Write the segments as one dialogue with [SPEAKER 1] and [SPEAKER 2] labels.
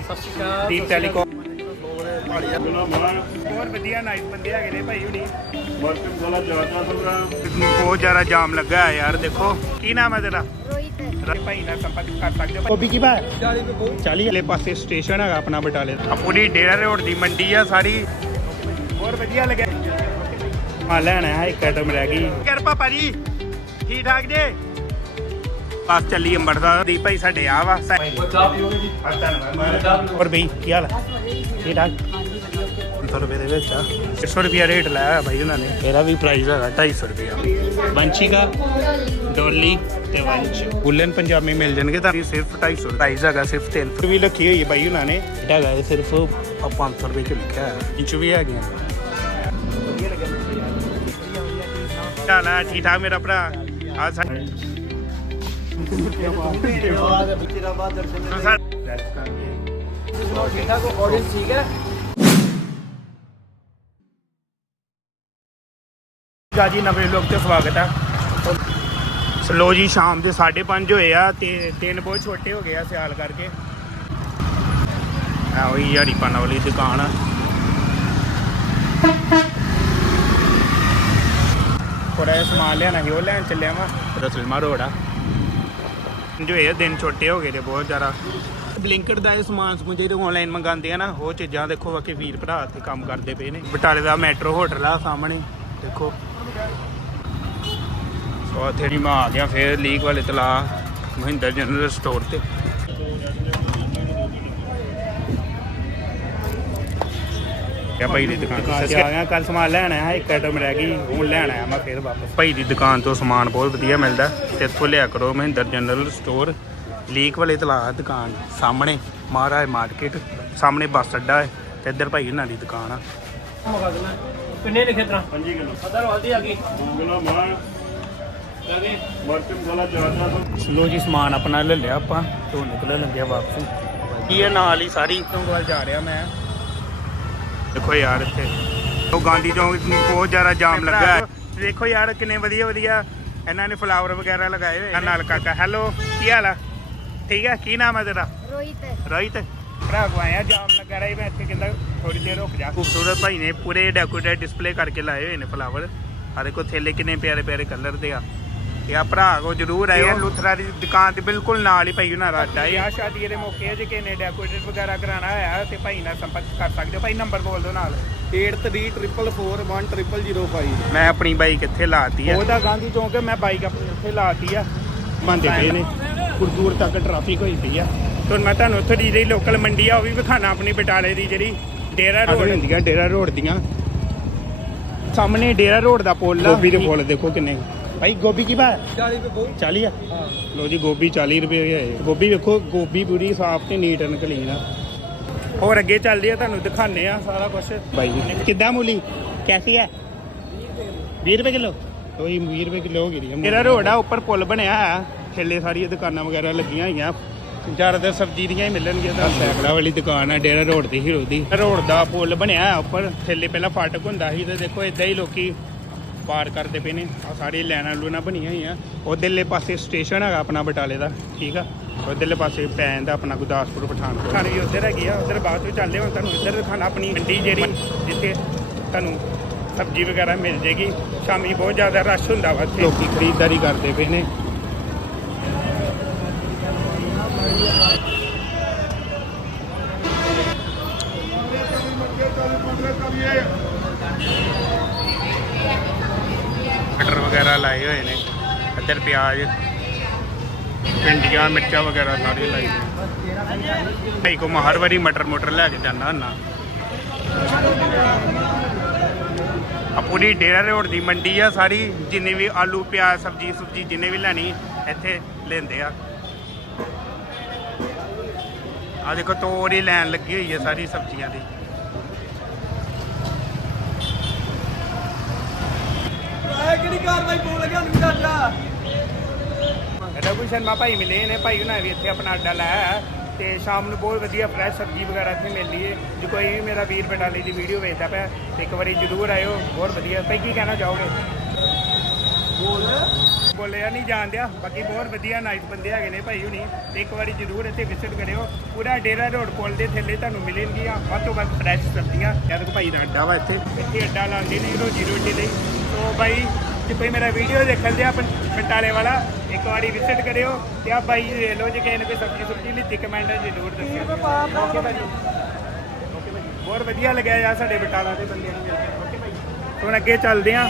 [SPEAKER 1] ਸਤਿ ਸ਼੍ਰੀ ਅਕਾਲ
[SPEAKER 2] ਦੀਪ ਟੈਲੀਕਾਮ ਬਹੁਤ ਵਧੀਆ ਨਾਈਸ ਬੰਦੇ ਹੈਗੇ ਨੇ ਭਾਈ ਹੁਣੀ। ਬਹੁਤ ਜ਼ਿਆਦਾ ਜਾਮ ਲੱਗਾ ਹੈ ਯਾਰ ਦੇਖੋ। ਕੀ ਨਾਮ ਹੈ ਤੇਰਾ? ਭਾਈ ਨਾਲ ਸੰਪਰਕ ਕਰ ਸਕਦੇ ਹੋ ਗੋਭੀ ਕੀ ਭਾਅ
[SPEAKER 1] 40 ਰੁਪਏ ਬਹੁਤ।
[SPEAKER 2] 40 ਵਾਲੇ ਪਾਸੇ ਸਟੇਸ਼ਨ ਹੈਗਾ ਆਪਣਾ ਬਟਾਲੇ ਦਾ। ਆ ਪੂਰੀ ਡੇਰਾ ਰੋਡ ਦੀ ਮੰਡੀ ਆ ਸਾਰੀ। ਬਹੁਤ ਵਧੀਆ ਲੱਗਿਆ। ਆ ਲੈਣਾ ਹੈ ਇੱਕ ਆਈਟਮ ਰਹਿ ਗਈ। ਕਿਰਪਾ ਭਾਜੀ ਠੀਕ ਠਾਕ ਜੇ? ਬਸ ਚੱਲੀ ਅੰਮ੍ਰਿਤਸਰ ਦੀ। ਭਾਈ ਸਾਡੇ ਆ ਵਾ।
[SPEAKER 1] ਚਾਹ ਪੀਓਗੇ ਜੀ?
[SPEAKER 2] ਧੰਨਵਾਦ ਹੋਰ ਬਈ ਕੀ ਹਾਲ ਹੈ ਠੀਕ ਠਾਕ? 500 ਰੁਪਏ ਦੇ ਵਿੱਚ ਆ। 100 ਰੁਪਿਆ ਰੇਟ ਲਾਇਆ ਭਾਈ ਉਹਨਾਂ ਨੇ। ਇਹਦਾ ਵੀ ਪ੍ਰਾਈਸ ਹੈਗਾ 250 ਰੁਪਿਆ ਬੰਚੀਗਾ ਡੋਲੀ ਤੇ ਵੰਚ ਬੁੱਲਨ ਪੰਜਾਬੀ ਮਿਲ ਜਾਣਗੇ ਤਾਂ ਸਿਰਫ 250 ਪ੍ਰਾਈਸ ਹੈਗਾ ਸਿਰਫ 3 ਵੀ ਲਿਖੀ ਹੋਈ ਹੈ ਭਾਈ ਉਹਨਾਂ ਨੇ। ਇਹ ਹੈਗਾ ਸਿਰਫ ਆ 500 ਰੁਪਏ ਚ ਲਿਖਿਆ ਹੈ ਇੰਚ ਵੀ ਹੈਗੀਆਂ। ਹਾਲ ਹੈ ਠੀਕ ਠਾਕ ਮੇਰਾ ਭਰਾ? ਆ ਸਾਡੇ
[SPEAKER 1] ਬਾਦ ਦਰਸ਼ਨ ਠੀਕ ਠਾਕ ਆਡੀਅנס ਠੀਕ ਹੈ
[SPEAKER 2] ਜੀ ਨਵੇਂ ਲੋਕ ਤੇ ਸਵਾਗਤ ਹੈ ਸਲੋ ਜੀ, ਸ਼ਾਮ ਦੇ 5:30 ਹੋਏ ਆ ਤੇ ਦਿਨ ਬਹੁਤ ਛੋਟੇ ਹੋ ਗਏ ਆ ਸਿਆਲ ਕਰਕੇ। ਆ ਉਹੀ ਯਾਰੀ ਪਾਣਾ ਵਾਲੀ ਦੁਕਾਨ ਆ। ਥੋੜਾ ਜਿਹਾ ਸਮਾਨ ਲਿਆਣਾ ਸੀ, ਉਹ ਲੈਣ ਚੱਲਿਆ ਵਾ। ਰਸਲਮਾ ਰੋਡ ਆ। ਜੋ ਇਹ ਦਿਨ ਛੋਟੇ ਹੋ ਗਏ ਨੇ, ਬਹੁਤ ਜ਼ਿਆਦਾ। ਬਲਿੰਕਟ ਦਾ ਇਹ ਸਮਾਨ ਸਮੂਨ ਜਿਹੜੇ ਆਨਲਾਈਨ ਮੰਗਾਉਂਦੇ ਆ ਨਾ, ਉਹ ਚੀਜ਼ਾਂ ਦੇਖੋ, ਬਾਕੀ ਵੀਰ ਭਰਾ ਤੇ ਕੰਮ ਕਰਦੇ ਪਏ ਨੇ। ਬਟਾਲੇ ਦਾ ਮੈਟਰੋ ਹੋਟਲ ਆ ਸਾਹਮਣੇ, ਦੇਖੋ। ਸੋ ਇੱਥੇ ਜੀ ਮੈਂ ਆ ਗਿਆ, ਫੇਰ ਲੀਕ ਵਾਲੇ ਤਲਾ ਮਹਿੰਦਰ ਜਨਰਲ ਸਟੋਰ ਤੇ। ਕਿਆ ਭਾਈ ਦੀ ਦੁਕਾਨ ਤੋਂ ਆ ਗਿਆ ਕੱਲ ਸਮਾਨ ਲੈਣਾ ਹੈ ਇੱਕ ਆਈਟਮ ਰਹਿ ਗਈ ਉਹ ਲੈਣ ਆਇਆ ਮੈਂ ਫਿਰ ਵਾਪਸ। ਭਾਈ ਦੀ ਦੁਕਾਨ ਤੋਂ ਸਮਾਨ ਬਹੁਤ ਵਧੀਆ ਮਿਲਦਾ ਤੇ ਇੱਥੋਂ ਲਿਆ ਕਰੋ ਮਹਿੰਦਰ ਜਨਰਲ ਸਟੋਰ ਲੀਕ ਵਾਲੇ ਤਲਾ ਦੁਕਾਨ ਸਾਹਮਣੇ ਮਹਾਰਾਜ ਮਾਰਕੀਟ ਸਾਹਮਣੇ ਬੱਸ ਅੱਡਾ ਹੈ ਤੇ ਇੱਧਰ ਭਾਈ ਇਹਨਾਂ ਦੀ ਦੁਕਾਨ ਆ।
[SPEAKER 1] ਕਿੰਨੇ ਲਿਖੇ ਤਰਾ
[SPEAKER 2] 5 ਕਿਲੋ।
[SPEAKER 1] ਪਤਾ ਰੋਲਦੀ ਆ ਗਈ।
[SPEAKER 2] ਕਿਲੋ ਜ਼ਿਆਦਾ ਲੋ ਜੀ ਸਮਾਨ ਆਪਣਾ ਲੈ ਲਿਆ ਆਪਾਂ ਤੋਂ ਨਿਕਲਣ ਲੱਗਿਆ ਵਾਪਸ। ਕੀ ਹੈ ਨਾਲ ਹੀ ਸਾਰੀ। ਤੋਂ ਵੱਲ ਜਾ ਰਿਹਾ ਮੈਂ। ਦੇਖੋ ਯਾਰ ਇੱਥੇ। ਉਹ ਗਾਂਧੀ ਚੌਂਕ ਬਹੁਤ ਜ਼ਿਆਦਾ ਜਾਮ ਲੱਗਾ ਹੈ। ਦੇਖੋ ਯਾਰ ਕਿੰਨੇ ਵਧੀਆ ਵਧੀਆ ਇਹਨਾਂ ਨੇ ਫਲਾਵਰ ਵਗੈਰਾ ਲਗਾਏ ਹੋਏ ਨਾਲ ਕਾਕਾ। ਹੈਲੋ ਕੀ ਹਾਲ ਆ? ਠੀਕ ਹੈ? ਕੀ ਨਾਮ ਹੈ ਤੇਰਾ?
[SPEAKER 3] ਰੋਹਿਤ।
[SPEAKER 2] ਰੋਹਿਤ? ਭਰਾ ਕੋ ਆਇਆ? ਜਾਮ ਲੱਗਾ ਰਹੀ ਮੈਂ ਇੱਥੇ ਕਹਿੰਦਾ ਥੋੜੀ ਦੇਰ ਰੁਕ ਜਾ। ਖੂਬਸੂਰਤ ਭਾਈ ਨੇ ਪੂਰੇ ਡੈਕੋਰੇਟ ਡਿਸਪਲੇ ਕਰਕੇ ਲਾਏ ਹੋਏ ਨੇ ਫਲਾਵਰ ਆ ਦੇਖੋ ਥੇਲੇ ਕਿੰਨੇ ਪਿਆਰੇ ਪਿਆਰੇ ਕਲਰ ਦੇ ਆ। ਇਹ ਆ ਭਰਾ ਕੋ ਜਰੂਰ ਆਇਓ। ਲੁਥਰਾ ਦੀ ਦੁਕਾਨ ਦੇ ਬਿਲਕੁਲ ਨਾਲ ਹੀ ਭਾਈ ਉਹਨਾਂ ਦਾ ਅੱਡਾ ਹੈ। ਆ ਸ਼ਾਦੀ ਦੇ ਮੌਕੇ ਜੇ ਕਿਸੇ ਨੇ ਡੈਕੋਰੇਟ ਵਗੈਰਾ ਕਰਾਣਾ ਹੋਇਆ ਤੇ ਭਾਈ ਨਾਲ ਸੰਪਰਕ ਕਰ ਸਕਦੇ ਹੋ। ਭਾਈ ਨੰਬਰ ਬੋਲ ਦਿਓ ਨਾਲ।
[SPEAKER 1] 8344410005
[SPEAKER 2] ਮੈਂ ਆਪਣੀ ਬਾਈਕ ਇੱਥੇ ਲਾਤੀ ਆ। ਉਹਦਾ ਗਾਂਧੀ ਚੌਂਕ ਹੈ ਮੈਂ ਬਾਈਕ ਆਪਣੀ ਇੱਥੇ ਲਾਤੀ ਆ। ਮੰਨਦੇ ਪਏ ਨੇ ਦੂਰ ਦੂਰ ਤੱਕ ਟ੍ਰੈਫਿਕ ਹੋਈ ਪਈ ਆ। ਤੇ ਮੈਂ ਤੁਹਾਨੂੰ ਉੱਥੇ ਦੀ ਜਿਹੜੀ ਲੋਕਲ ਮੰਡੀ ਆ ਉਹ ਵੀ ਵਿਖਾਣਾ ਆਪਣੀ ਬਟਾਲੇ ਦੀ ਜਿਹੜੀ ਡੇਰਾ ਰੋਡ। ਹੁੰਦੀਆਂ ਡੇਰਾ ਰੋਡ ਦੀਆਂ। ਸਾਹਮਣੇ ਡੇਰਾ ਰੋਡ ਦਾ ਪੁੱਲ ਆ। ਗੋਭੀ ਦੇ ਫੁੱਲ ਦੇਖੋ ਕਿੰਨੇ। ਭਾਈ ਗੋਭੀ ਕੀ ਭਾਅ?
[SPEAKER 1] 40 ਰੁਪਏ ਬਹੁਤ
[SPEAKER 2] 40 ਆ?
[SPEAKER 1] ਹਾਂ।
[SPEAKER 2] ਲੋ ਜੀ ਗੋਭੀ 40 ਰੁਪਏ ਹੈ ਗੋਭੀ ਵੇਖੋ ਗੋਭੀ ਪੂਰੀ ਸਾਫ਼ ਤੇ ਨੀਟ ਐਂਡ ਕਲੀਨ ਆ। ਹੋਰ ਅੱਗੇ ਚੱਲਦੇ ਆ ਤੁਹਾਨੂੰ ਦਿਖਾਣੇ ਆ ਸਾਰਾ ਕੁਝ ਬਾਈ ਜੀ ਕਿੱਦਾਂ ਮੂਲੀ? ਕੈਸੀ ਹੈ 20 ਰੁਪਏ ਕਿਲੋ? ਕੋਈ 20 ਰੁਪਏ ਕਿਲੋ ਹੋ ਗਈ ਮੇਰਾ ਰੋਡ ਆ ਉੱਪਰ ਪੁਲ ਬਣਿਆ ਆ। ਥੱਲੇ ਸਾਰੀਆਂ ਦੁਕਾਨਾਂ ਵਗੈਰਾ ਲੱਗੀਆਂ ਹੋਈਆਂ। ਜ਼ਿਆਦਾਤਰ ਸਬਜ਼ੀ ਦੀਆਂ ਹੀ ਮਿਲਣਗੀਆਂ ਤਾਂ। ਸੈਕੜਾ ਵਾਲੀ ਦੁਕਾਨ ਆ ਡੇਰਾ ਰੋਡ ਦੀ ਹੀਰੋ ਦੀ। ਰੋਡ ਦਾ ਪੁਲ ਬਣਿਆ ਆ ਉੱਪਰ। ਥੱਲੇ ਪਹਿਲਾਂ ਫਾਟਕ ਹੁੰਦਾ ਸੀ ਤੇ ਦੇਖੋ ਇਦਾਂ ਹੀ ਲੋਕੀ ਪਾਰ ਕਰਦੇ ਪਏ ਨੇ। ਆ ਸਾਰੀ ਲੈਣਾ ਲੂਣਾ ਬਣੀਆਂ ਹੋਈਆਂ। ਉਧਰਲੇ ਪਾਸੇ ਸਟੇਸ਼ਨ ਹੈਗਾ ਆਪਣਾ ਬਟਾਲੇ ਦਾ ਠੀਕ ਆ? ਉਧਰਲੇ ਪਾਸੇ ਪੈ ਜਾਂਦਾ ਆਪਣਾ ਗੁਰਦਾਸਪੁਰ ਪਠਾਨਕੋਟ। ਖਾਣੀ ਵੀ ਉਧਰ ਹੈਗੀ ਆ। ਉਧਰ ਬਾਅਦ ਵਿੱਚ ਚੱਲਦੇ ਹੁਣ ਤੁਹਾਨੂੰ ਇੱਧਰ ਦਿਖਾਣਾ ਆਪਣੀ ਮੰਡੀ ਜਿਹੜੀ ਜਿੱਥੇ ਤੁਹਾਨੂੰ ਸਬਜ਼ੀ ਵਗੈਰਾ ਮਿਲ ਜੇਗੀ। ਸ਼ਾਮੀ ਬਹੁਤ ਜ਼ਿਆਦਾ ਰਸ਼ ਹੁੰਦਾ ਵਾ ਇੱਥੇ। ਲੋਕੀ ਖਰੀਦਦਾਰੀ ਕਰਦੇ ਪਏ ਨੇ। ਮਟਰ ਵਗੈਰਾ ਲਾਏ ਹੋਏ ਨੇ। ਇੱਧਰ ਪਿਆਜ਼, ਭਿੰਡੀਆਂ, ਮਿਰਚਾਂ ਵਗੈਰਾ ਸਾਰੀ ਲਾਈ ਭਾਈ ਕੋ ਹਰ ਵਾਰੀ ਮਟਰ ਮੋਟਰ ਲੈ ਕੇ ਜਾਂਦਾ ਹੁੰਦਾ। ਆ ਪੂਰੀ ਡੇਰਾ ਰੋਡ ਦੀ ਮੰਡੀ ਆ ਸਾਰੀ। ਜਿੰਨੇ ਵੀ ਆਲੂ, ਪਿਆਜ਼, ਸਬਜੀ, ਸੁਬਜੀ ਜਿੰਨੇ ਵੀ ਲੈਣੀ, ਇੱਥੇ ਲੈਂਦੇ ਆ। ਆ ਦੇਖੋ ਤੋਰੀ ਲੈਣ ਲੱਗੀ ਹੋਈ ਹੈ ਸਾਰੀ ਸਬਜ਼ੀਆਂ ਦੀ।
[SPEAKER 1] ਆਏ ਕਿਹੜੀ ਕਾਰਵਾਈ ਪਾਉਣ ਲੱਗਿਆ ਨੂੰ ਚਾਚਾ
[SPEAKER 2] ਰਘੂ ਸ਼ਰਮਾ ਭਾਈ ਮਿਲੇ ਨੇ ਭਾਈ ਉਹਨਾਂ ਵੀ ਇੱਥੇ ਆਪਣਾ ਅੱਡਾ ਲਾਇਆ ਤੇ ਸ਼ਾਮ ਨੂੰ ਬਹੁਤ ਵਧੀਆ ਫਰੈਸ਼ ਸਬਜ਼ੀ ਵਗੈਰਾ ਇੱਥੇ ਮਿਲਦੀ ਹੈ। ਜੇ ਕੋਈ ਵੀ ਮੇਰਾ ਵੀਰ ਬਟਾਲੇ ਦੀ ਵੀਡੀਓ ਵੇਖਦਾ ਪਿਆ ਤੇ ਇੱਕ ਵਾਰੀ ਜ਼ਰੂਰ ਆਇਓ ਬਹੁਤ ਵਧੀਆ। ਭਾਈ ਕੀ ਕਹਿਣਾ ਚਾਹੋਗੇ?
[SPEAKER 1] ਬੋਲ।
[SPEAKER 2] ਬੋਲਿਆ ਨਹੀਂ ਜਾਂਦਿਆ ਬਾਕੀ ਬਹੁਤ ਵਧੀਆ ਨਾਈਸ ਬੰਦੇ ਹੈਗੇ ਨੇ ਭਾਈ ਹੁਣੀ। ਤੇ ਇੱਕ ਵਾਰੀ ਜ਼ਰੂਰ ਇੱਥੇ ਵਿਜ਼ਿਟ ਕਰਿਓ। ਪੂਰਾ ਡੇਰਾ ਰੋਡ ਪੁਲ ਦੇ ਥੱਲੇ ਤੁਹਾਨੂੰ ਮਿਲਣਗੀਆਂ ਵੱਧ ਤੋਂ ਵੱਧ ਫਰੈਸ਼ ਸਬਜ਼ੀਆਂ। ਜਦ ਕੋ ਭਾਈ ਦਾ ਅੱਡਾ ਵਾ ਇੱਥੇ ਇੱਥੇ ਅੱਡਾ ਲਾਉਂਦੇ ਨੇ ਰੋਜੀ ਰੋਟੀ ਲਈ। ਸੋ ਭਾਈ ਜੇ ਕੋਈ ਮੇਰਾ ਵੀਡੀਓ ਦੇਖਣ ਦਿਆ ਬਟਾਲੇ ਵਾਲਾ ਇੱਕ ਵਾਰੀ ਵਿਜ਼ਿਟ ਕਰਿਓ। ਤੇ ਆ ਭਾਈ ਦੇ ਲੋ ਜੇ ਕਿਸੇ ਨੇ ਕੋਈ ਸਬਜ਼ੀ ਸੁਬਜ਼ੀ ਲਈ ਕਮੈਂਟ ਜ਼ਰੂਰ ਦੱਸਿਓ। ਓਕੇ ਭਾਈ ਬਹੁਤ ਵਧੀਆ ਲੱਗਿਆ ਯਾਰ ਸਾਡੇ ਬਟਾਲਾ ਦੇ ਬੰਦਿਆਂ ਨੂੰ ਮਿਲ ਕੇ। ਓਕੇ ਭਾਈ ਹੁਣ ਅੱਗੇ ਚੱਲਦੇ ਆਂ।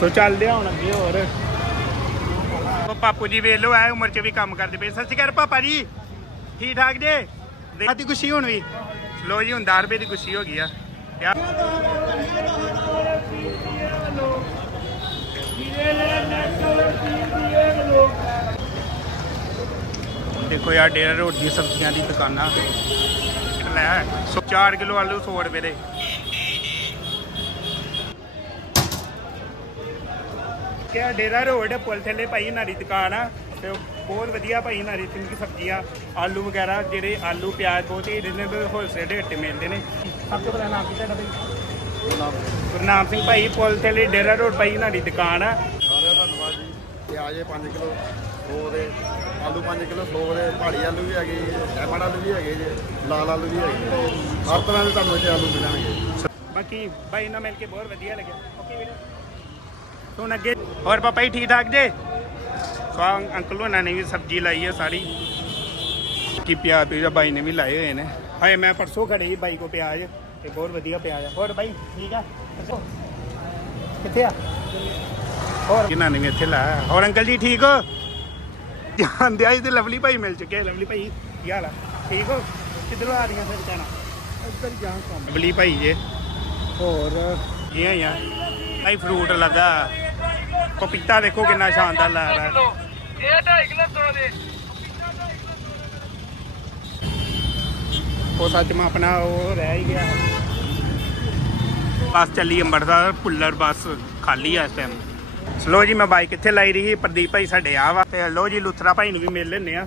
[SPEAKER 2] ਸੋ ਚੱਲਦੇ ਆ ਹੁਣ ਅੱਗੇ ਹੋਰ। ਉਹ ਪਾਪੂ ਜੀ ਵੇਖ ਲੋ ਐ ਉਮਰ 'ਚ ਵੀ ਕੰਮ ਕਰਦੇ ਪਏ। ਸਤਿ ਸ਼੍ਰੀ ਅਕਾਲ ਪਾਪਾ ਜੀ। ਠੀਕ ਠਾਕ ਜੇ? ਆਦੀ ਖੁਸ਼ੀ ਹੁਣ ਵੀ। ਲੋ ਜੀ, ਹੁਣ 10 ਰੁਪਏ ਦੀ ਖੁਸ਼ੀ ਹੋ ਗਈ ਆ। ਦੇਖੋ ਯਾਰ, ਡੇਰਾ ਰੋਡ ਦੀ ਸਬਜ਼ੀਆਂ ਦੀ ਦੁਕਾਨਾਂ। ਲੈ 4 ਕਿਲੋ ਆਲੂ 100 ਰੁਪਏ ਦੇ। ਕਿ ਡੇਰਾ ਰੋਡ ਪੁੱਲ ਥੱਲੇ ਭਾਈ ਨਾਰੀ ਦੁਕਾਨ ਆ, ਤੇ ਬਹੁਤ ਵਧੀਆ ਭਾਈ ਨਾਰੀ ਸਿੰਘ ਦੀ ਸਬਜ਼ੀਆਂ ਆਲੂ ਵਗੈਰਾ ਜਿਹੜੇ ਆਲੂ ਪਿਆਜ਼ ਬਹੁਤ ਹੀ ਰੀਜ਼ਨੇਬਲ ਹੋਲਸੇਲ ਰੇਟ ਤੇ ਮਿਲਦੇ ਨੇ। ਸਭ ਤੋਂ ਪਹਿਲਾਂ ਨਾਮ ਕੀ ਤੁਹਾਡਾ ਭਾਈ? ਗੁਰਨਾਮ ਸਿੰਘ ਭਾਈ ਪੁੱਲ ਥੱਲੇ ਡੇਰਾ ਰੋਡ ਭਾਈ ਨਾਰੀ ਦੁਕਾਨ ਆ।
[SPEAKER 3] ਸਾਰਿਆਂ ਦਾ ਧੰਨਵਾਦ ਜੀ। ਪਿਆਜ਼ 5 ਕਿਲੋ 100 ਦੇ ਆਲੂ 5 ਕਿਲੋ 100 ਦੇ ਪਹਾੜੀ ਆਲੂ ਵੀ ਹੈਗੇ ਜੀ ਆਲੂ ਵੀ ਹੈਗੇ ਜੀ ਲਾਲ ਆਲੂ ਵੀ ਹੈਗੇ ਜੀ। ਹਰ ਤਰ੍ਹਾਂ ਦੇ ਤੁਹਾਨੂੰ ਇੱਥੇ ਆਲੂ ਮਿਲਣਗੇ।
[SPEAKER 2] ਬਾਕੀ ਭਾਈ ਨਾਲ ਮਿਲ ਕੇ ਬਹੁਤ ਵਧੀਆ ਲੱਗਿਆ। ਓਕੇ ਵੀਰੇ। ਹੁਣ ਅੱਗੇ ਹੋਰ ਪਾਪਾ ਜੀ ਠੀਕ ਠਾਕ ਜੇ? ਆਹ ਅੰਕਲ ਹੋਣਾ ਨੇ ਵੀ ਸਬਜ਼ੀ ਲਾਈ ਹੈ ਸਾਰੀ। ਕੀ ਪਿਆਜ਼ ਪੀਜ਼ਾ ਬਾਈ ਨੇ ਵੀ ਲਾਏ ਹੋਏ ਨੇ। ਹਾਏ ਮੈਂ ਪਰਸੋਂ ਖੜੇ ਸੀ ਬਾਈ ਕੋ ਪਿਆਜ਼ ਤੇ ਬਹੁਤ ਵਧੀਆ ਪਿਆਜ਼ ਆ। ਹੋਰ ਬਾਈ ਠੀਕ ਆ। ਕਿੱਥੇ ਆ? ਹੋਰ। ਕਿਨਾਂ ਨੇ ਵੀ ਇੱਥੇ ਲਾਇਆ? ਹੋਰ ਅੰਕਲ ਜੀ ਠੀਕ ਹੋ? ਜਾਂਦੇ ਆ ਤੇ ਲਵਲੀ ਭਾਈ ਮਿਲ ਚੁੱਕੇ ਆ। ਲਵਲੀ ਭਾਈ ਕੀ ਹਾਲ ਆ? ਠੀਕ ਹੋ? ਕਿੱਧਰੋਂ ਆ ਰਹੀਆਂ ਫਿਰ ਕਹਿਣਾ
[SPEAKER 3] ਇੱਧਰ ਜਾਂ ਕੰਮ।
[SPEAKER 2] ਲਵਲੀ ਭਾਈ ਜੇ।
[SPEAKER 3] ਹੋਰ।
[SPEAKER 2] ਇਹ ਆ ਭਾਈ ਫਰੂਟ ਲੱਗਾ। ਪਪੀਤਾ ਦੇਖੋ ਕਿੰਨਾ ਸ਼ਾਨਦਾਰ ਲੱਗ ਰਿਹਾ ਹੈ
[SPEAKER 1] ਇਹ 2.5 ਕਿਲੋ ਤੋਂ ਦੇ
[SPEAKER 2] ਉਹ ਸੱਚ ਮੈਂ ਆਪਣਾ ਉਹ ਰਹਿ ਹੀ ਗਿਆ। ਬੱਸ ਚੱਲੀ ਅੰਮ੍ਰਿਤਸਰ ਪੁੱਲਰ ਬੱਸ ਖਾਲੀ ਆ ਇਸ ਟਾਈਮ ਸਲੋ ਜੀ ਮੈਂ ਬਾਈਕ ਇੱਥੇ ਲਾਈ ਰਹੀ ਪ੍ਰਦੀਪ ਭਾਈ ਸਾਡੇ ਆ ਵਾ। ਤੇ ਲੋ ਜੀ ਲੁਥਰਾ ਭਾਈ ਨੂੰ ਵੀ ਮਿਲ ਲੈਨੇ ਆ।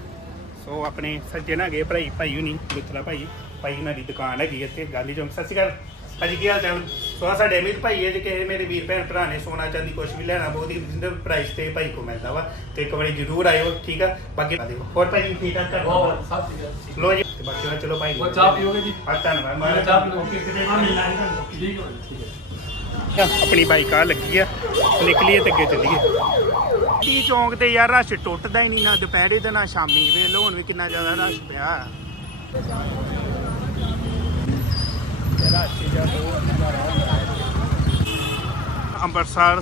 [SPEAKER 2] ਸੋ ਆਪਣੇ ਸੱਜੇ ਨਾ ਗਏ ਭਾਈ ਭਾਈ ਹੁਣੀ ਲੁਥਰਾ ਭਾਈ। ਭਾਈ ਉਹਨਾਂ ਦੀ ਦੁਕਾਨ ਹੈਗੀ ਇੱਥੇ ਗਾਲੀ ਚੌਂਕ। ਸਤਿ ਸ਼੍ਰੀ ਅਕਾਲ। ਭਾਜੀ ਕੀ ਹਾਲ ਚਾਲ? ਸੋ ਆਹ ਸਾਡੇ ਅਮਿਤ ਭਾਈ ਹੈ ਜੇ ਕਿਸੇ ਮੇਰੇ ਵੀਰ ਭੈਣ ਭਰਾ ਨੇ ਸੋਨਾ ਚਾਂਦੀ ਕੁਝ ਵੀ ਲੈਣਾ ਬਹੁਤ ਹੀ ਰਿਜ਼ਨੇਬਲ ਪ੍ਰਾਈਸ ਤੇ ਭਾਈ ਕੋ ਮਿਲਦਾ ਵਾ ਤੇ ਇੱਕ ਵਾਰੀ ਜ਼ਰੂਰ ਆਇਓ ਠੀਕ ਆ? ਬਾਕੀ ਹੋਰ ਭਾਈ ਠੀਕ ਠਾਕ ਕਰ
[SPEAKER 4] ਬਹੁਤ ਹੈ
[SPEAKER 2] ਲੋ ਜੀ। ਤੇ ਬਾਕੀ ਦਾ ਚਲੋ ਭਾਈ।
[SPEAKER 4] ਉਹ ਚਾਹ ਪੀਓਗੇ ਜੀ?
[SPEAKER 2] ਹਾਂ ਧੰਨਵਾਦ
[SPEAKER 4] ਮੈਂ ਚਾਹ ਪੀਓ।
[SPEAKER 2] ਕਿਤੇ ਨਾ ਮਿਲਣਾ ਨਹੀਂ ਤੁਹਾਨੂੰ
[SPEAKER 4] ਠੀਕ ਹੈ ਠੀਕ ਹੈ।
[SPEAKER 2] ਆਪਣੀ ਬਾਈਕ ਆ ਲੱਗੀ ਆ ਨਿਕਲੀਏ ਤੇ ਅੱਗੇ ਚੱਲੀਏ। ਟੀ ਚੌਂਕ ਤੇ ਯਾਰ ਰਸ਼ ਟੁੱਟਦਾ ਹੀ ਨਹੀਂ ਨਾ ਦੁਪਹਿਰੇ ਤੇ ਨਾ ਸ਼ਾਮੀ। ਵੇਖ ਲਓ ਹੁਣ ਵੀ ਕਿੰਨਾ ਜ਼ਿਆਦਾ ਰਸ਼ ਪਿਆ। ਅੰਮ੍ਰਿਤਸਰ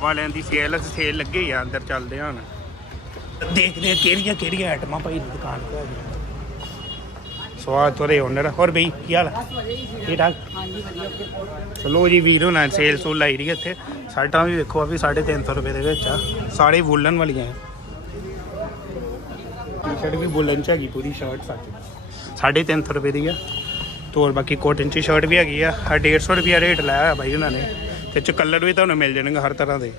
[SPEAKER 2] ਵਾਲਿਆਂ ਦੀ ਸੇਲ ਸੇਲ ਲੱਗੀ ਆ ਅੰਦਰ ਚੱਲਦੇ ਆ ਹੁਣ। ਦੇਖਦੇ ਆ ਕਿਹੜੀਆਂ ਕਿਹੜੀਆਂ ਆਈਟਮਾਂ ਭਾਈ ਦੀ ਦੁਕਾਨ ਤੇ ਹੈਗੀਆਂ ਸਵਾਦ ਤੋਰੇ ਓਨਰ ਹੋਰ ਬਈ ਕੀ ਹਾਲ? ਠੀਕ ਠਾਕ?
[SPEAKER 5] ਹਾਂਜੀ ਵਧੀਆ।
[SPEAKER 2] ਚਲੋ ਜੀ ਵੀਰ ਹੋਣਾ ਸੇਲ ਸੂਲ ਲਾਈ ਰਹੀ ਹੈ ਇੱਥੇ। ਸ਼ਰਟਾਂ ਵੀ ਵੇਖੋ ਆ ਵੀ 350 ਰੁਪਏ ਦੇ ਵਿੱਚ ਆ। ਸਾਰੇ ਵੂਲਨ ਵਾਲੀਆਂ ਟੀ-ਸ਼ਰਟ ਵੀ ਵੂਲਨ ਚ ਹੈਗੀ ਪੂਰੀ ਸ਼ਰਟ ਸਾਡੀ 350 ਰੁਪਏ ਦੀ ਆ। ਹੋਰ ਬਾਕੀ ਕੋਟਨ ਚ ਸ਼ਰਟ ਵੀ ਹੈਗੀ ਆ। ਆ 150 ਰੁਪਿਆ ਰੇਟ ਲਾਇਆ ਬਾਈ ਉਹਨਾਂ ਨੇ। ਤੇ ਚ ਕਲਰ ਵੀ ਤੁਹਾਨੂੰ ਮਿਲ ਜਾਣਗੇ ਹਰ ਤਰ੍ਹਾਂ ਦੇ।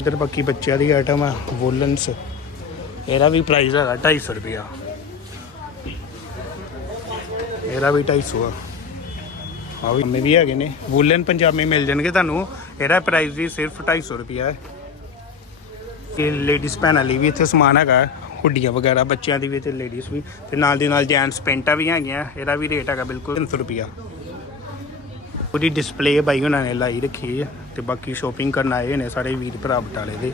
[SPEAKER 2] ਇਧਰ ਬਾਕੀ ਬੱਚਿਆਂ ਦੀ ਆਈਟਮ ਆ ਵੂਲਨਸ ਇਹਦਾ ਵੀ ਪ੍ਰਾਈਸ ਹੈਗਾ 250 ਰੁਪਿਆ ਇਹਦਾ ਵੀ 250 ਆ। ਆ ਵੀ ਮੈਂ ਵੀ ਹੈਗੇ ਨੇ। ਵੂਲਨ ਪੰਜਾਬੀ ਮਿਲ ਜਾਣਗੇ ਤੁਹਾਨੂੰ। ਇਹਦਾ ਪ੍ਰਾਈਸ ਵੀ ਸਿਰਫ 250 ਰੁਪਿਆ ਹੈ। ਤੇ ਲੇਡੀਜ਼ ਭੈਣਾਂ ਲਈ ਵੀ ਇੱਥੇ ਸਮਾਨ ਹੈਗਾ। ਹੁੱਡੀਆਂ ਵਗੈਰਾ ਬੱਚਿਆਂ ਦੀ ਵੀ ਤੇ ਲੇਡੀਜ਼ ਵੀ। ਤੇ ਨਾਲ ਦੀ ਨਾਲ ਜੈਂਟਸ ਪੈਂਟਾਂ ਵੀ ਹੈਗੀਆਂ ਇਹਦਾ ਵੀ ਰੇਟ ਹੈਗਾ ਬਿਲਕੁਲ 300 ਰੁਪਿਆ ਉਹਦੀ ਡਿਸਪਲੇ ਬਾਈ ਉਹਨਾਂ ਨੇ ਲਾਈ ਰੱਖੀ ਹੈ ਤੇ ਬਾਕੀ ਸ਼ੋਪਿੰਗ ਕਰਨ ਆਏ ਨੇ ਸਾਰੇ ਵੀਰ ਭਰਾ ਬਟਾਲੇ ਦੇ।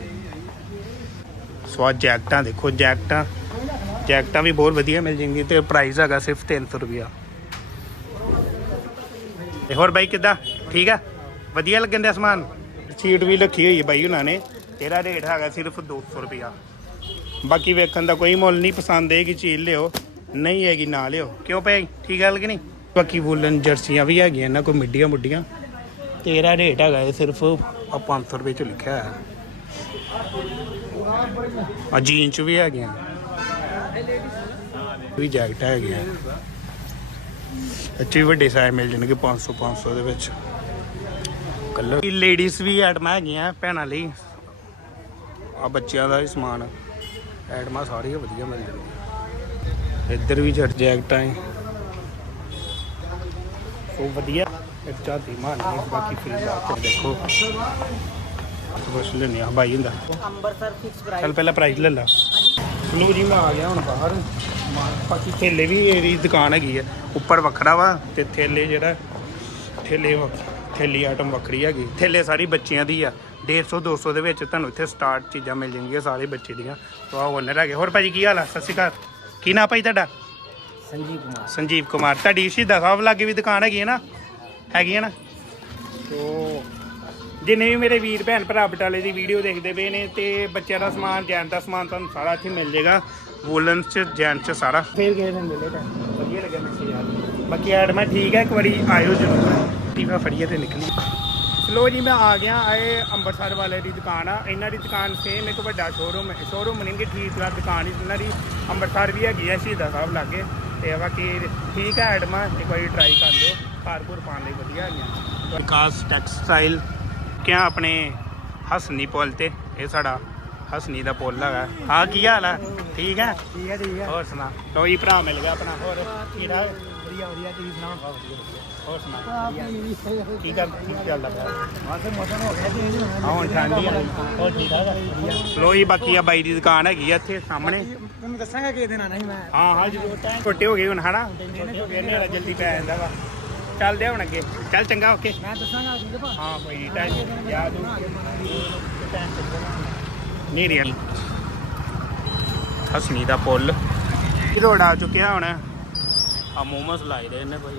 [SPEAKER 2] ਸਵਾਦ ਜੈਕਟਾਂ ਦੇਖੋ ਜੈਕਟਾਂ ਜੈਕਟਾਂ ਵੀ ਬਹੁਤ ਵਧੀਆ ਮਿਲ ਜਾਂਦੀਆਂ ਤੇ ਪ੍ਰਾਈਸ ਹੈਗਾ ਸਿਰਫ 300 ਰੁਪਿਆ ਤੇ ਹੋਰ ਬਾਈ ਕਿੱਦਾਂ? ਠੀਕ ਆ? ਵਧੀਆ ਲੱਗਣ ਦਾ ਸਮਾਨ? ਸੀਟ ਵੀ ਰੱਖੀ ਹੋਈ ਹੈ ਬਾਈ ਉਹਨਾਂ ਨੇ। ਇਹਦਾ ਰੇਟ ਹੈਗਾ ਸਿਰਫ 200 ਰੁਪਿਆ ਬਾਕੀ ਵੇਖਣ ਦਾ ਕੋਈ ਮੁੱਲ ਨਹੀਂ, ਪਸੰਦ ਹੈ ਚੀਜ਼ ਲਿਓ, ਨਹੀਂ ਹੈਗੀ ਨਾ ਲਿਓ। ਕਿਉਂ ਭਾਈ ਠੀਕ ਗੱਲ ਕਿ ਨਹੀਂ? ਬਾਕੀ ਵੂਲਨ ਜਰਸੀਆਂ ਵੀ ਹੈਗੀਆਂ, ਇਹਨਾਂ ਕੋਈ ਮਿੱਡੀਆਂ ਮੁੱਡੀਆਂ। ਤੇ ਰੇਟ ਹੈਗਾ ਇਹ ਸਿਰਫ 500 ਰੁਪਏ ਚ ਲਿਖਿਆ ਹੈ। ਆ ਜੀਨ ਚ ਵੀ ਹੈਗੀਆਂ। ਵੀ ਜੈਕਟ ਹੈਗੀਆਂ। ਅੱਛੀ ਵੱਡੇ ਸਾਈਜ਼ ਮਿਲ ਜਾਣਗੇ 500 500 ਦੇ ਵਿੱਚ। ਕਲਰ ਲੇਡੀਜ਼ ਵੀ ਆਈਟਮਾਂ ਹੈਗੀਆਂ ਭੈਣਾਂ ਲਈ। ਆ ਬੱਚਿਆਂ ਦਾ ਵੀ ਸਮਾਨ। ਆਈਟਮਾਂ ਸਾਰੀਆਂ ਵਧੀਆ ਮਿਲ ਜਾਣਗੀਆਂ। ਇੱਧਰ ਵੀ ਜੱਟ ਜੈਕਟਾਂ ਹੈ ਸੋ ਵਧੀਆ। ਇੱਕ ਝਾਤੀ ਮਾਰਨੀ ਬਾਕੀ ਫਿਰ ਬਾਅਦ ਦੇਖੋ। ਕੁਛ ਲੈਣੇ ਆ ਬਾਈ ਹੁੰਦਾ।
[SPEAKER 5] ਅੰਬਰਸਰ ਫਿਕਸ ਪ੍ਰਾਈਸ
[SPEAKER 2] ਚੱਲ ਪਹਿਲਾਂ ਪ੍ਰਾਈਸ ਲੈ ਲਾ। ਲੋ ਜੀ ਮੈਂ ਆ ਗਿਆ ਹੁਣ ਬਾਹਰ। ਬਾਕੀ ਥੇਲੇ ਵੀ ਇਹਦੀ ਦੁਕਾਨ ਹੈਗੀ ਆ। ਉੱਪਰ ਵੱਖਰਾ ਵਾ ਤੇ ਥੇਲੇ ਜਿਹੜਾ ਥੇਲੇ ਥੇਲੀ ਆਈਟਮ ਵੱਖਰੀ ਹੈਗੀ। ਥੇਲੇ ਸਾਰੀ ਬੱਚਿਆਂ ਦੀ ਆ। 150 200 ਦੇ ਵਿੱਚ ਤੁਹਾਨੂੰ ਇੱਥੇ ਸਟਾਰਟ ਚੀਜ਼ਾਂ ਮਿਲ ਜਾਣਗੀਆਂ ਸਾਰੇ ਬੱਚੇ ਦੀਆਂ। ਤੋਂ ਆ ਓਨਰ ਹੈਗੇ। ਹੋਰ ਭਾਜੀ ਕੀ ਹਾਲ ਆ? ਸਤਿ ਸ਼੍ਰੀ ਅਕਾਲ। ਕੀ ਨਾਂ ਭਾਈ ਤੁਹਾਡਾ?
[SPEAKER 5] ਸੰਜੀਵ ਕੁਮਾਰ।
[SPEAKER 2] ਸੰਜੀਵ ਕੁਮਾਰ। ਤੁਹਾਡੀ ਸ਼ਹੀਦਾਂ ਸਾਹਿਬ ਲਾਗੇ ਵੀ ਦੁਕਾਨ ਹੈਗੀ ਹੈ ਨਾ? ਹੈਗੀ ਹੈ ਨਾ? ਤੋ ਜਿੰਨੇ ਵੀ ਮੇਰੇ ਵੀਰ ਭੈਣ ਭਰਾ ਬਟਾਲੇ ਦੀ ਵੀਡੀਓ ਦੇਖਦੇ ਪਏ ਨੇ ਤੇ ਬੱਚਿਆਂ ਦਾ ਸਮਾਨ ਜੈਨ ਦਾ ਸਮਾਨ ਤੁਹਾਨੂੰ ਸਾਰਾ ਇੱਥੇ ਮਿਲ ਜਾਏਗਾ। ਵੂਲਨ ਚ ਜੈਨ ਚ ਸਾਰਾ। ਫੇਰ ਗਏ ਨੇ ਮਿਲੇ ਤਾਂ ਵਧੀਆ ਲੱਗਿਆ ਮੈਨੂੰ ਯਾਰ। ਬਾਕੀ ਐਡ ਮੈਂ ਠੀਕ ਹੈ ਇੱਕ ਵਾਰੀ ਆਇਓ ਜ਼ਰੂਰ। ਟੀਵਾ ਫੜੀਏ ਤੇ ਨਿਕਲੀ ਲੋ ਜੀ ਮੈਂ ਆ ਗਿਆ ਇਹ ਅੰਮ੍ਰਿਤਸਰ ਵਾਲੇ ਦੀ ਦੁਕਾਨ ਆ। ਇਹਨਾਂ ਦੀ ਦੁਕਾਨ ਸੇਮ ਇੱਕ ਵੱਡਾ ਸ਼ੋਰੂਮ ਸ਼ੋਰੂਮ ਨਹੀਂ ਕਿ ਠੀਕ ਆ ਦੁਕਾਨ ਹੀ ਇਹਨਾਂ ਦੀ ਅੰਮ੍ਰਿਤਸਰ ਵੀ ਹੈਗੀ ਆ ਸ਼ਹੀਦਾਂ ਸਾਹਿਬ ਲਾਗੇ। ਤੇ ਬਾਕੀ ਠੀਕ ਹੈ ਐਡਮਾ ਇੱਕ ਵਾਰੀ ਟਰਾਈ ਕਰ ਲਿਓ। ਘਰ-ਘੁਰ ਪਾਉਣ ਲਈ ਵਧੀਆ ਹੈਗੀਆਂ। ਵਿਕਾਸ ਟੈਕਸਟਾਈਲ ਕਿਆ ਆਪਣੇ ਹਸਨੀ ਪੁੱਲ ਤੇ? ਇਹ ਸਾਡਾ ਹਸਨੀ ਦਾ ਪੁੱਲ ਹੈਗਾ। ਹਾਂ ਕੀ ਹਾਲ ਆ? ਠੀਕ ਹੈ
[SPEAKER 5] ਠੀਕ ਹੈ ਠੀਕ ਹੈ
[SPEAKER 2] ਹੋਰ ਸੁਣਾ? ਕੋਈ ਭਰਾ ਮਿਲ ਗਿਆ ਆਪਣਾ? ਹੋਰ ਕੀ ਠਾਕ
[SPEAKER 5] ਵਧੀਆ ਵਧੀਆ ਤੁਸੀਂ ਸੁਣਾਓ?
[SPEAKER 2] ਹੋਰ ਸੁਣਾ ਕੀ ਕਰ ਕੀ ਚੱਲਦਾ ਪਿਆ
[SPEAKER 5] ਮੌਸਮ ਮੌਸਮ ਹੋ ਗਿਆ ਚੇਂਜ
[SPEAKER 2] ਹਾਂ ਹੁਣ ਠੰਡੀ ਆ। ਹੋਰ ਠੀਕ ਠਾਕ ਆ? ਲੋ ਜੀ ਬਾਕੀ ਆ ਬਾਈ ਦੀ ਦੁਕਾਨ ਹੈਗੀ ਆ ਇੱਥੇ ਸਾਹਮਣੇ।
[SPEAKER 5] ਤੁਹਾਨੂੰ ਦੱਸਾਂਗਾ ਕਿ ਦਿਨ ਆਣਾ ਸੀ ਮੈਂ।
[SPEAKER 2] ਹਾਂ ਹਾਂ ਜਰੂਰ ਟਾਈਮ ਛੋਟੇ ਹੋ ਗਏ ਹੁਣ ਹਨਾ? ਹਨੇਰਾ ਜਲਦੀ ਪੈ ਜਾਂਦਾ ਵਾ। ਚੱਲਦੇ ਆ ਹੁਣ ਅੱਗੇ। ਚੱਲ ਚੰਗਾ ਓਕੇ।
[SPEAKER 5] ਮੈਂ ਦੱਸਾਂਗਾ ਠੀਕ ਹੈ
[SPEAKER 2] ਹਾਂ ਕੋਈ ਨਹੀਂ ਟਾਈਮ ਯਾਦ ਨਹੀਂ ਰੀਅਲ ਹਸਨੀ ਦਾ ਪੁੱਲ। ਰੋਡ ਆ ਚੁੱਕਿਆ ਹੁਣ। ਆ ਮੋਮਸ ਲਾਏ ਨੇ। ਭਾਈ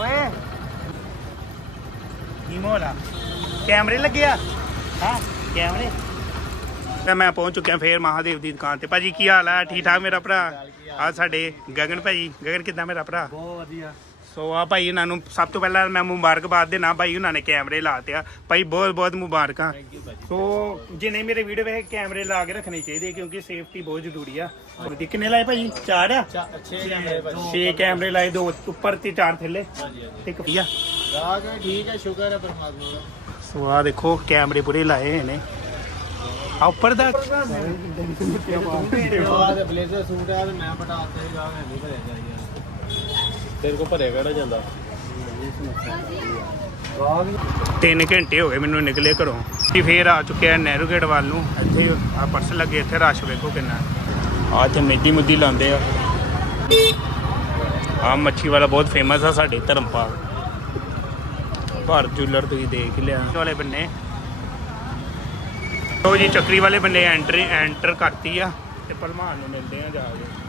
[SPEAKER 2] ਓਏ। ਕੀ ਮੋਲਾ ਕੈਮਰੇ ਲੱਗੇ ਆ? ਹਾਂ? ਕੈਮਰੇ? ਤੇ ਮੈਂ ਪਹੁੰਚ ਚੁੱਕਿਆ ਫੇਰ ਮਹਾਦੇਵ ਦੀ ਦੁਕਾਨ ਤੇ। ਭਾਜੀ, ਕੀ ਹਾਲ ਆ? ਠੀਕ ਠਾਕ ਮੇਰਾ ਭਰਾ? ਆ ਸਾਡੇ ਗਗਨ ਭਾਜੀ। ਗਗਨ ਕਿੱਦਾਂ ਮੇਰਾ ਭਰਾ?
[SPEAKER 5] ਬਹੁਤ ਵਧੀਆ।
[SPEAKER 2] ਸੋ ਆ ਭਾਈ ਇਹਨਾਂ ਨੂੰ ਸਭ ਤੋਂ ਪਹਿਲਾਂ ਮੈਂ ਮੁਬਾਰਕਬਾਦ ਦੇਣਾ ਭਾਈ ਉਹਨਾਂ ਨੇ ਕੈਮਰੇ ਲਾਤੇ ਆ। ਭਾਈ ਬਹੁਤ ਬਹੁਤ ਮੁਬਾਰਕਾਂ। ਸੋ ਜਿਨੇ ਮੇਰੇ ਵੀਡੀਓ ਵੇਖ ਕੈਮਰੇ ਲਾ ਕੇ ਰੱਖਣੇ ਚਾਹੀਦੇ ਕਿਉਂਕਿ ਸੇਫਟੀ ਬਹੁਤ ਜ਼ਰੂਰੀ ਆ। ਉਹਦੀ ਕਿੰਨੇ ਲਾਏ ਭਾਈ? ਚਾਰ ਆ?
[SPEAKER 4] ਅੱਛੇ ਕੈਮਰੇ ਭਾਜੀ।
[SPEAKER 2] ਛੇ ਕੈਮਰੇ ਲਾਏ ਦੋ ਉੱਪਰ ਤੇ ਚਾਰ ਥੱਲੇ। ਤੇ ਵਧੀਆ
[SPEAKER 4] ਰਾਗ ਠੀਕ ਹੈ ਸ਼ੁਕਰ ਹੈ ਪਰਮਾਤਮਾ ਦਾ।
[SPEAKER 2] ਸੋ ਆ ਦੇਖੋ ਕੈਮਰੇ ਪੂਰੇ ਲਾਏ ਹੋਏ ਨੇ। ਆ ਉੱਪਰ ਦਾ
[SPEAKER 4] ਬਲੇਜ਼ਰ ਸੂਟ ਆ। ਤੇ ਮੈਂ ਪਟਾਤੇ ਜਾ ਮੈਂ ਨਹੀਂ ਭਰਿਆ ਜਾਈਆ ਤੇਰੇ ਕੋ ਭਰਿਆ ਕਿਹੜਾ ਜਾਂਦਾ?
[SPEAKER 2] ਤਿੰਨ ਘੰਟੇ ਹੋ ਗਏ ਮੈਨੂੰ ਨਿਕਲੇ ਘਰੋਂ। ਤੇ ਫੇਰ ਆ ਚੁੱਕਿਆ ਨਹਿਰੂ ਗੇਟ ਵੱਲ ਨੂੰ। ਇੱਥੇ ਆ ਪਰਸ ਲੱਗੇ, ਇੱਥੇ ਰਸ਼ ਵੇਖੋ ਕਿੰਨਾ। ਆ ਤੇ ਮਹਿੰਦੀ ਮੁੱਦੀ ਲਾਉਂਦੇ ਆ। ਆ ਮੱਛੀ ਵਾਲਾ ਬਹੁਤ ਫੇਮਸ ਆ ਸਾਡੇ ਧਰਮਪਾਲ। ਭਾਰਤ ਜੁਲਰ ਤੁਸੀਂ ਦੇਖ ਹੀ ਲਿਆ। ਵਾਲੇ ਬੰਨੇ। ਲੋ ਜੀ, ਚੱਕਰੀ ਵਾਲੇ ਬੰਨੇ ਐਂਟਰੀ ਐਂਟਰ ਕਰਤੀ ਆ। ਤੇ ਭਲਮਾਨ ਨੂੰ ਮਿਲਦੇ ਆ ਜਾ ਕੇ।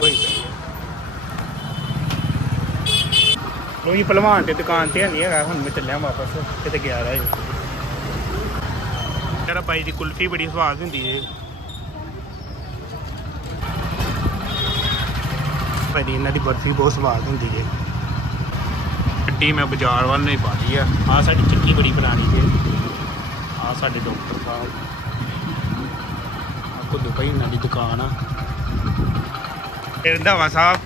[SPEAKER 2] ਕੋਈ ਲੋ ਜੀ ਭਲਵਾਨ ਤੇ ਦੁਕਾਨ ਤੇ ਨਹੀਂ ਹੈਗਾ, ਹੁਣ ਮੈਂ ਚੱਲਿਆ ਵਾਪਸ, ਕਿਤੇ ਗਿਆ ਰਿਹਾ ਤੇਰਾ ਬਾਈ ਦੀ ਕੁਲਫੀ ਬੜੀ ਸਵਾਦ ਹੁੰਦੀ ਏ। ਭਾਈ ਇਹਨਾਂ ਦੀ ਬਰਫੀ ਬਹੁਤ ਸਵਾਦ ਹੁੰਦੀ ਏ। ਗੱਡੀ ਮੈਂ ਬਾਜ਼ਾਰ ਵੱਲ ਨੂੰ ਹੀ ਪਾ ਲਈ ਆ। ਆ ਸਾਡੀ ਚੱਕੀ ਬੜੀ ਪੁਰਾਣੀ ਏ। ਆ ਸਾਡੇ ਡਾਕਟਰ ਸਾਹਿਬ। ਆ ਕੋ ਦੁਪਈ ਇਹਨਾਂ ਦੀ ਦੁਕਾਨ ਆ। ਰੰਧਾਵਾ ਸਾਹਿਬ।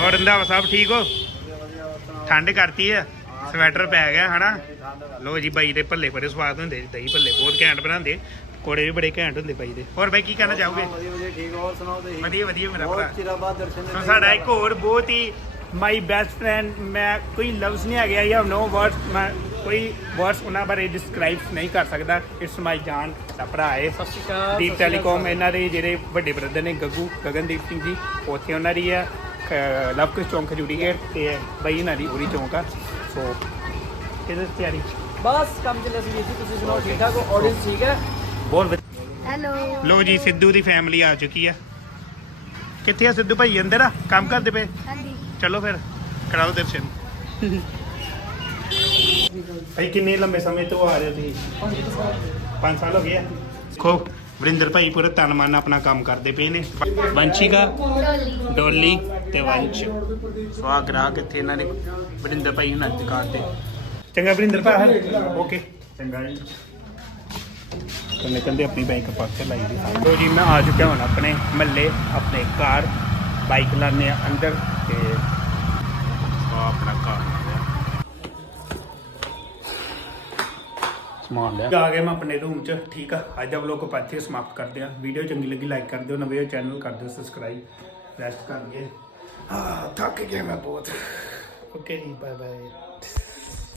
[SPEAKER 2] ਹੋਰ ਰੰਧਾਵਾ ਸਾਹਿਬ ਠੀਕ ਹੋ? ਠੰਡ ਕਰਤੀ ਆ। ਸਵੈਟਰ ਪੈ ਗਿਆ ਹਨਾ? ਲੋ ਜੀ ਬਾਈ ਦੇ ਭੱਲੇ ਬੜੇ ਸਵਾਦ ਹੁੰਦੇ ਜੀ ਦਹੀਂ ਭੱਲੇ ਬਹੁਤ ਘੈਂਟ ਬਣਾਉਂਦੇ। ਕੋੜੇ ਵੀ ਬੜੇ ਘੈਂਟ ਹੁੰਦੇ ਬਾਈ ਦੇ। ਹੋਰ ਬਾਈ ਕੀ ਕਹਿਣਾ ਚਾਹੋਗੇ?
[SPEAKER 4] ਵਧੀਆ ਵਧੀਆ ਠੀਕ ਹੋਰ ਸੁਣਾਓ ਤੁਸੀਂ?
[SPEAKER 2] ਵਧੀਆ ਵਧੀਆ ਮੇਰਾ ਭਰਾ।
[SPEAKER 4] ਬਹੁਤ ਚਿਰਾਂ ਬਾਅਦ ਦਰਸ਼ਨ
[SPEAKER 2] ਸੋ ਸਾਡਾ ਇੱਕ ਹੋਰ ਬਹੁਤ ਹੀ ਮਾਈ ਬੈਸਟ ਫਰੈਂਡ ਮੈਂ ਕੋਈ ਲਫ਼ਜ਼ ਨਹੀਂ ਆ ਗਿਆ ਜਾਂ ਨੋ ਵਰਡਸ ਮੈਂ ਕੋਈ ਵਰਡਸ ਉਹਨਾਂ ਬਾਰੇ ਡਿਸਕ੍ਰਾਈਬ ਨਹੀਂ ਕਰ ਸਕਦਾ। ਇਟਸ ਮਾਈ ਜਾਨ ਦਾ ਭਰਾ ਹੈ
[SPEAKER 4] ਸਤਿ ਸ਼੍ਰੀ ਅਕਾਲ
[SPEAKER 2] ਦੀਪ ਟੈਲੀਕਾਮ ਇਹਨਾਂ ਦੇ ਜਿਹੜੇ ਵੱਡੇ ਬ੍ਰਦਰ ਨੇ ਗੱਗੂ ਗਗਨਦੀਪ ਸਿੰਘ ਜੀ ਉੱਥੇ ਉਹਨਾਂ ਦੀ ਆ ਲਵਕੁਸ਼ ਚੌਂਕ ਖਜੂਰੀ ਗੇਟ ਤੇ ਬਈ ਇਹਨਾਂ ਦੀ ਉਰੀ ਚੌਂਕ ਆ। ਸੋ ਕਿਹਦੇ ਤਿਆਰੀ।
[SPEAKER 5] ਬਸ ਕੰਮ ਚੱਲਿਆ ਸੀ ਜੀ ਤੁਸੀਂ ਸੁਣਾਓ ਠੀਕ ਠਾਕ ਹੋ? ਆਡੀਅנס ਠੀਕ ਹੈ?
[SPEAKER 2] ਬਹੁਤ ਵਧੀਆ।
[SPEAKER 6] ਹੈਲੋ
[SPEAKER 2] ਲੋ ਜੀ ਸਿੱਧੂ ਦੀ ਫੈਮਿਲੀ ਆ ਚੁੱਕੀ ਆ। ਕਿੱਥੇ ਆ ਸਿੱਧੂ ਭਾਈ? ਅੰਦਰ ਆ? ਕੰਮ ਕਰਦੇ ਪਏ?
[SPEAKER 6] ਹਾਂਜੀ।
[SPEAKER 2] ਚਲੋ ਫਿਰ ਕਰਾਓ ਦਰਸ਼ਨ। ਭਾਈ, ਕਿੰਨੇ ਲੰਬੇ ਸਮੇਂ ਤੋਂ ਆ ਰਹੇ ਹੋ ਤੁਸੀਂ? 5 ਸਾਲ ਹੋ ਗਏ ਆ। ਖੋ ਵਰਿੰਦਰ ਭਾਈ ਪੂਰੇ ਤਨ ਮਨ ਆਪਣਾ ਕੰਮ ਕਰਦੇ ਪਏ ਨੇ। ਵੰਸ਼ਿਕਾ,
[SPEAKER 6] ਡੋਲੀ
[SPEAKER 2] ਤੇ ਵੰਸ਼। ਸੋ ਆ ਗ੍ਰਾਹਕ ਇੱਥੇ ਇਹਨਾਂ ਨੇ ਵਰਿੰਦਰ ਭਾਈ ਉਹਨਾਂ ਦੀ ਦੁਕਾਨ ਤੇ। ਚੰਗਾ ਵਰਿੰਦਰ ਭਾਈ ਓਕੇ ਚੰਗਾ ਜੀ। ਕੰਨੇ ਕੰਦੇ ਆਪਣੀ ਬਾਈਕ ਪਾਸੇ ਲਾਈ ਦੀ। ਲੋ ਜੀ, ਮੈਂ ਆ ਚੁੱਕਿਆ ਹੁਣ ਆਪਣੇ ਮਹੱਲੇ, ਆਪਣੇ ਘਰ। ਬਾਈਕ ਲਾਣੇ ਆ ਅੰਦਰ ਤੇ ਸੋ ਆਪਣਾ ਘਰ। ਸਮਾਨ ਲਿਆ। ਆ ਗਿਆ ਮੈਂ ਆਪਣੇ ਰੂਮ 'ਚ ਠੀਕ ਆ? ਅੱਜ ਦਾ ਵਲੋਗ ਆਪਾਂ ਇੱਥੇ ਸਮਾਪਤ ਕਰਦੇ ਆ ਵੀਡੀਓ ਚੰਗੀ ਲੱਗੀ ਲਾਈਕ ਕਰ ਦਿਓ। ਨਵੇਂ ਚੈਨਲ ਕਰ ਦਿਓ ਸਬਸਕ੍ਰਾਈਬ ਰੈਸਟ ਕਰ ਲਈਏ। ਆ ਥੱਕ ਗਿਆ ਮੈਂ ਬਹੁਤ। ਓਕੇ ਜੀ ਬਾਏ ਬਾਏ